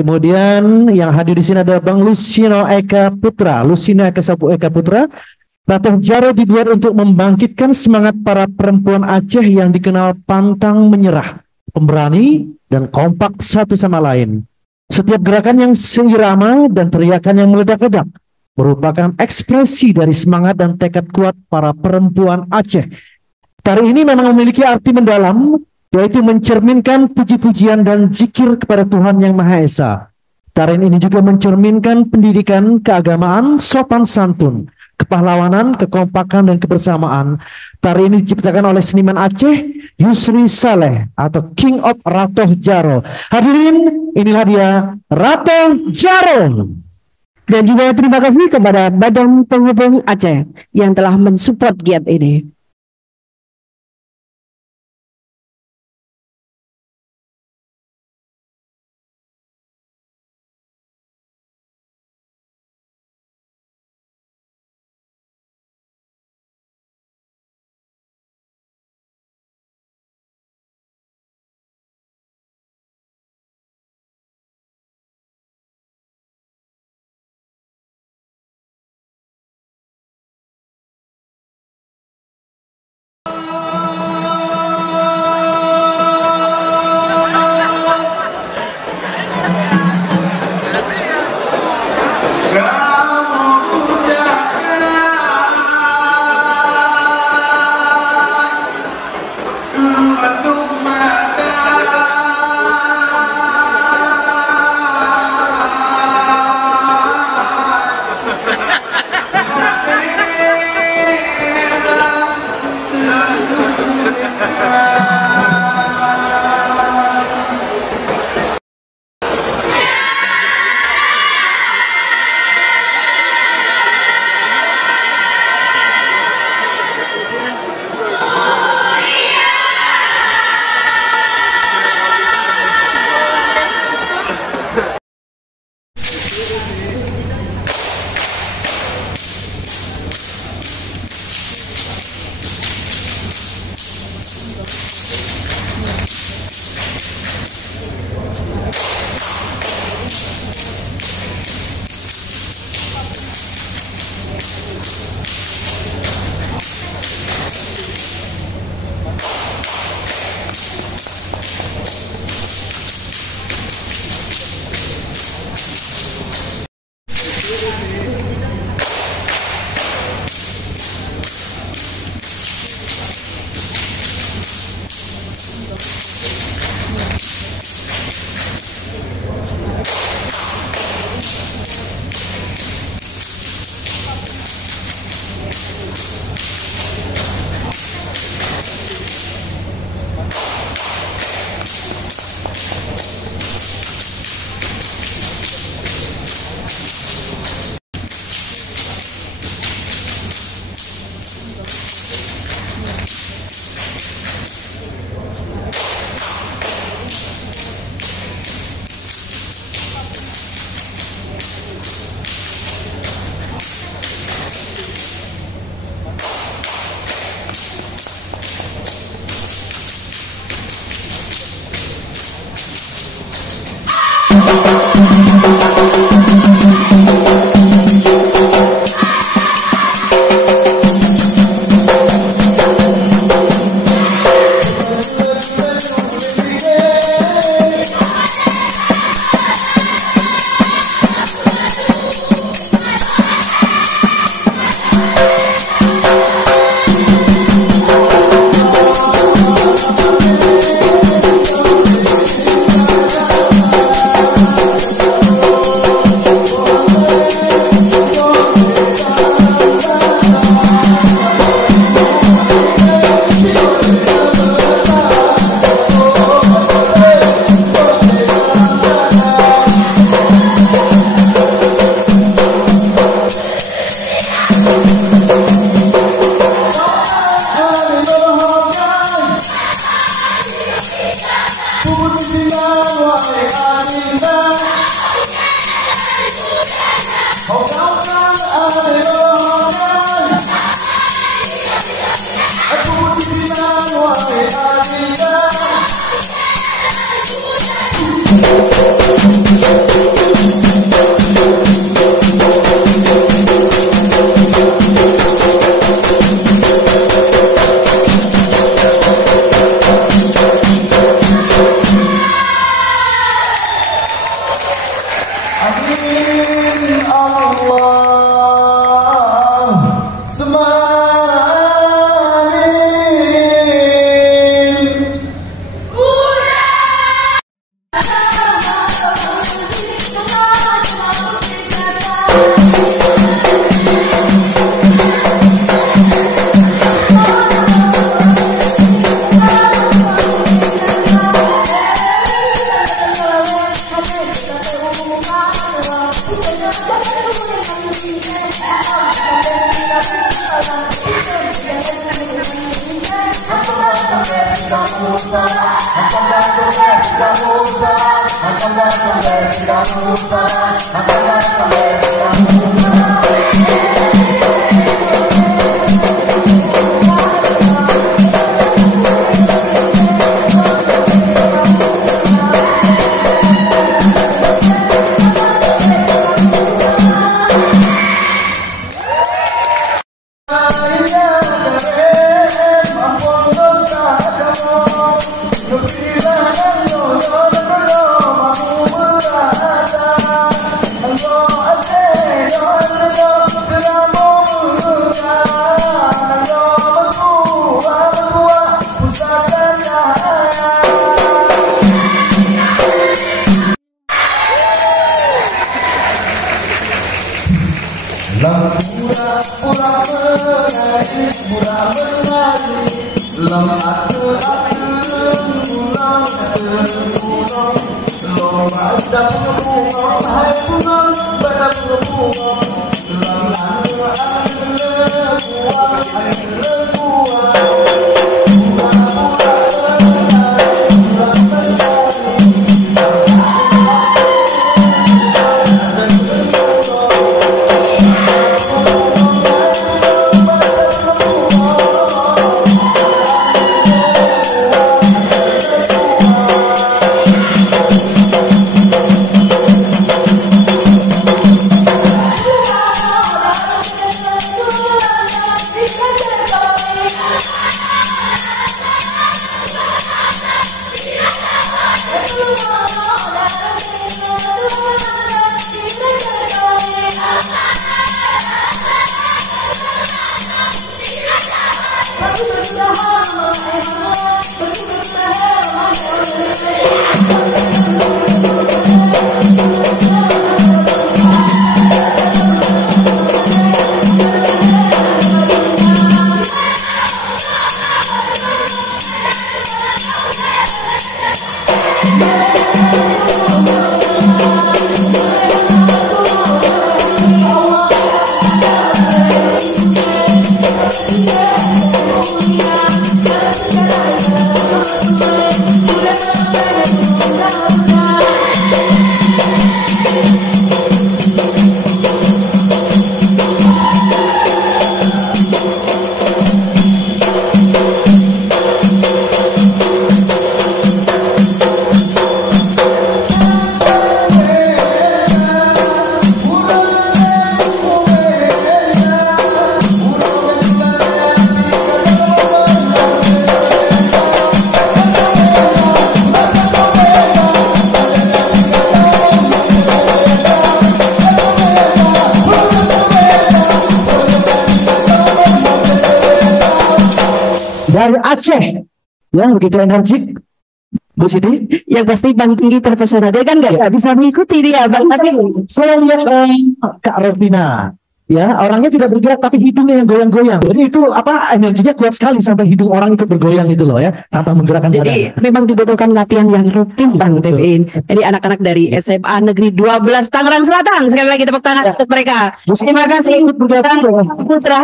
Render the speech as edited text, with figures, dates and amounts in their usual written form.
Kemudian yang hadir di sini ada Bang Lusino Eka Putra. Lusino Eka Putra. Ratoh Jaro dibuat untuk membangkitkan semangat para perempuan Aceh yang dikenal pantang menyerah, pemberani, dan kompak satu sama lain. Setiap gerakan yang seirama dan teriakan yang meledak-ledak merupakan ekspresi dari semangat dan tekad kuat para perempuan Aceh. Tari ini memang memiliki arti mendalam, yaitu mencerminkan puji-pujian dan zikir kepada Tuhan Yang Maha Esa. Tarian ini juga mencerminkan pendidikan keagamaan, sopan santun, kepahlawanan, kekompakan, dan kebersamaan. Tari ini diciptakan oleh seniman Aceh, Yusri Saleh atau King of Ratoh Jaro. Hadirin, inilah dia Ratoh Jaro. Dan juga terima kasih kepada Badan Penghubung Aceh yang telah mensupport giat ini. Thank you. Amin Allahumma amin. Dari Aceh, ya begitu energik, Bu Siti. Yang pasti Bang Tinggi terpesona. Dia kan nggak bisa mengikuti dia, Bang. Tapi Saya lihat Kak Revina, ya orangnya tidak bergerak tapi hidungnya yang goyang-goyang. Jadi itu apa energinya kuat sekali sampai hidung orang ikut bergoyang itu loh ya, tanpa menggerakkan jadi badan. memang dibutuhkan latihan yang rutin, Bang Tevin. Jadi anak-anak dari SMA Negeri 12 Tangerang Selatan, sekali lagi tepuk tangan untuk mereka. Bu Siti, Terima kasih, ikut bergerak. Putra.